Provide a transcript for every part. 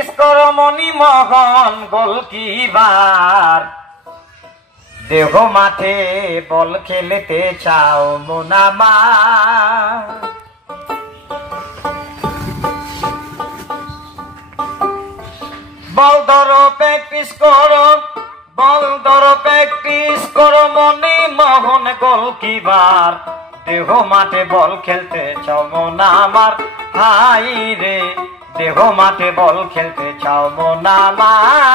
Practice করো মনি মোহন goalkeeper দেহ মাঠে বল খেলতে চাও মোনামা বল ধরো প্র্যাকটিস করো মনি মোহন গোলকিপার দেহ মাঠে বল খেলতে চাও মোনা আমার হাই রে দেহ মাঠে বল খেলতে চাও মোনা আমার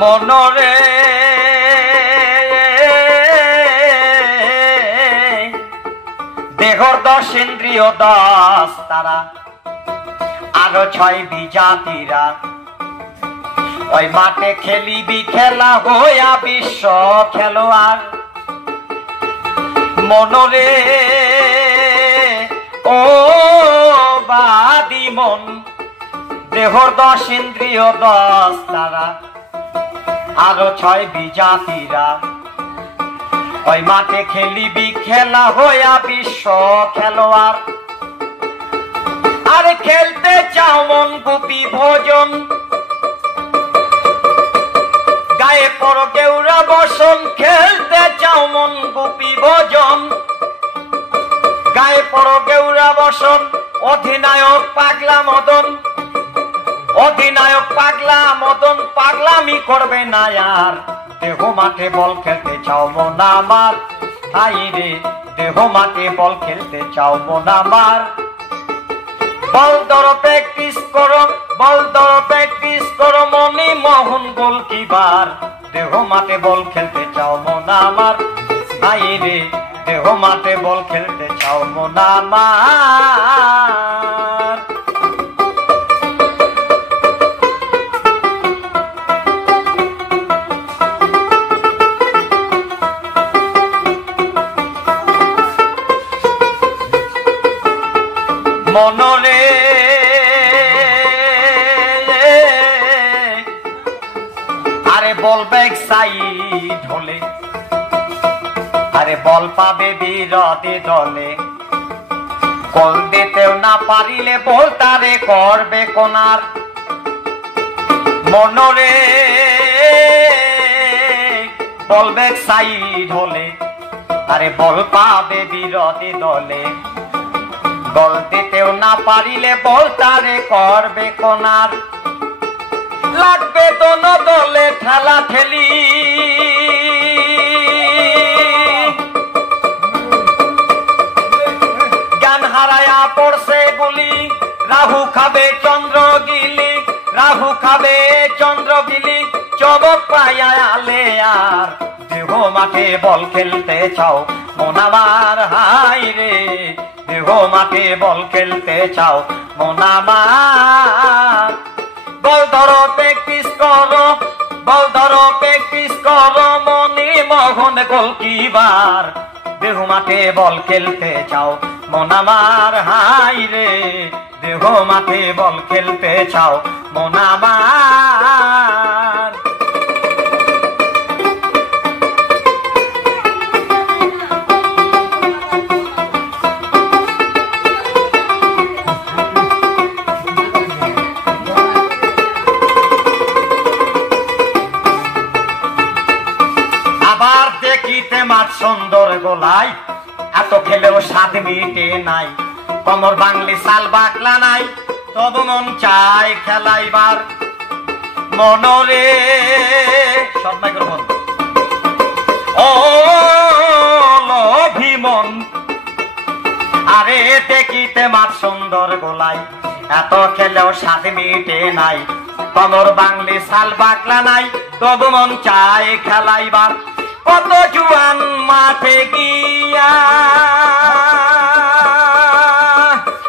মনরে দেহর 10 ইন্দ্রিয় 10 তারা আরো 6 বিজাতিরা ওই মাঠে খেলিবি খেলা হইয়া বিশ্ব খেলোয়াড় মনরে ও বাদি মন দেহর 10 ইন্দ্রিয় 10 তারা আরো 6 বিজাতিরা ওই মাঠে খেলিবি খেলা হইয়া বিশ্ব খেলোয়াড় আরে খেলতে চাও মন গোপী ভোজন গায়ে পড়ো কেউরা বসন খেলতে চাও মন গোপী ভোজন গায়ে পড়ো কেউরা বসন অধিনায়ক পাগলা মদন পাগলামি করবে না আর দেহ মাঠে বল খেলতে চাও মন আমার হাই রে দেহ মাঠে বল খেলতে চাও মন আমার বল ধরো প্র্যাকটিস করো মনি মোহন গোলকিপার দেহ মাঠে বল খেলতে চাও মন আমার হাই রে দেহ মাঠে বল খেলতে চাও মন আমার মনরে আরে বল ব্যাক সাইড হলে আরে বল পাবে বিরোধী দলে গোল দিতেও না পারিলে বল তারে করবে কোনার মনরে বল ব্যাক সাইড হলে আরে বল পাবে বিরোধী দলে গোল দিতেও না পারিলে বল তারে করবে কোনার লাগবে দোন দলে ঠেলা ঠেলি জ্ঞান হারায়া পড়ছে বলি রাহু খাবে চন্দ্রগিলি চবক পায়ালে আর দেহ মাঠে বল খেলতে চাও মন আমার হাই রে দেহ মাঠে বল খেলতে চাও মন আমার বল ধরো প্র্যাকটিস করো মনি মোহন গোলকিপার দেহ মাঠে বল খেলতে চাও মন আমার হাই রে দেহ মাঠে বল খেলতে চাও মন আমার মাঠ সুন্দর গোলাই এত খেলেও স্বাদ মিটে নাই কমর বাংলি সাল বাকলা নাই তবু মন চায় খেলাইবার মনরে সব মাইক্রোফোন ও ভীমন আরে দেখিতে মাঠ সুন্দর গোলাই এত খেলেও স্বাদ মিটে নাই কমর বাংলি সাল বাকলা নাই তবু মন চায় খেলাইবার কত জুয়ান মাঠে গিয়া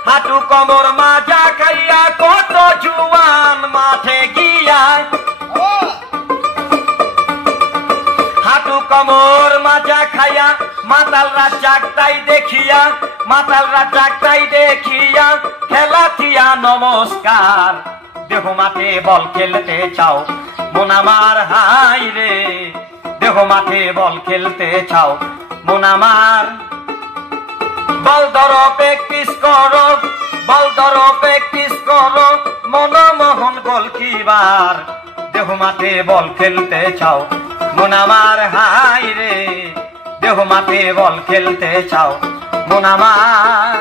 হাঁটু কমর মাজা খাইয়া কত জুয়ান মাঠে গিয়া হাঁটু কমর মাজা খাইয়া মাতাল রাজ্জাকটাই দেখিয়া, মাতাল রাজ্জাকটাই দেখিয়া খেলা থিয়া নমস্কার। দেহ মাঠে বল খেলতে চাও মন আমার হাই রে, দেহ মাঠে বল খেলতে চাও মন আমার। বল ধরো প্র্যাকটিস করো, বল ধরো প্র্যাকটিস করো মনমোহন গোলকিপার। দেহ মাঠে বল খেলতে চাও মন আমার হাই রে, দেহ মাঠে বল খেলতে চাও মন আমার।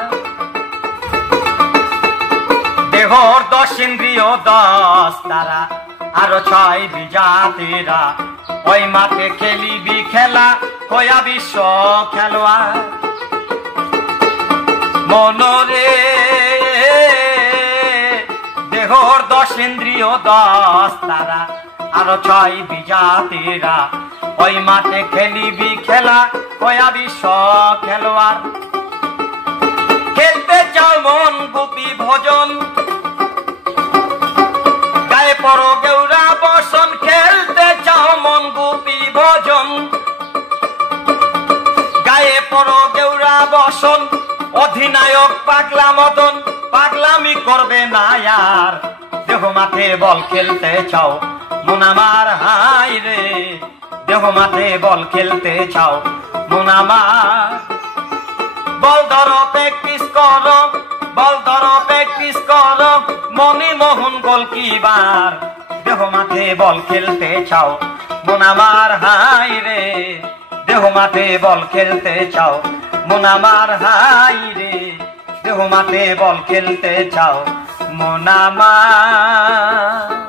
দেহর 10 ইন্দ্রিয় 10 তারা আরো 6 বিজাতিরা, ওই মাঠে খেলিবি খেলা হইয়া বিশ্ব খেলোয়াড়। মনরে দেহর 10 ইন্দ্রিয় 10 তারা আরো 6 বিজাতিরা, ওই মাঠে খেলিবি খেলা হইয়া বিশ্ব খেলোয়াড়। খেলতে চাও মন গোপী ভজন, গায়ে পড়ো গেউরা বসন। খেলতে চাও মন গোপী ভজন, গায়ে পড়ো গেউরা বসন। অধিনায়ক পাগলা মদন পাগলামি করবে না আর। দেহ মাঠে বল খেলতে চাও মন আমার হাই রে, দেহ মাঠে বল খেলতে চাও মন আমার। বল ধরো প্র্যাকটিস করো, বল ধরো প্র্যাকটিস করো মণিমোহন গোলকিপার। দেহ মাঠে বল খেলতে চাও মন আমার হাই রে, দেহ মাঠে বল খেলতে চাও মন আমার হাই রে, দেহ মাঠে বল খেলতে চাও মন আমার।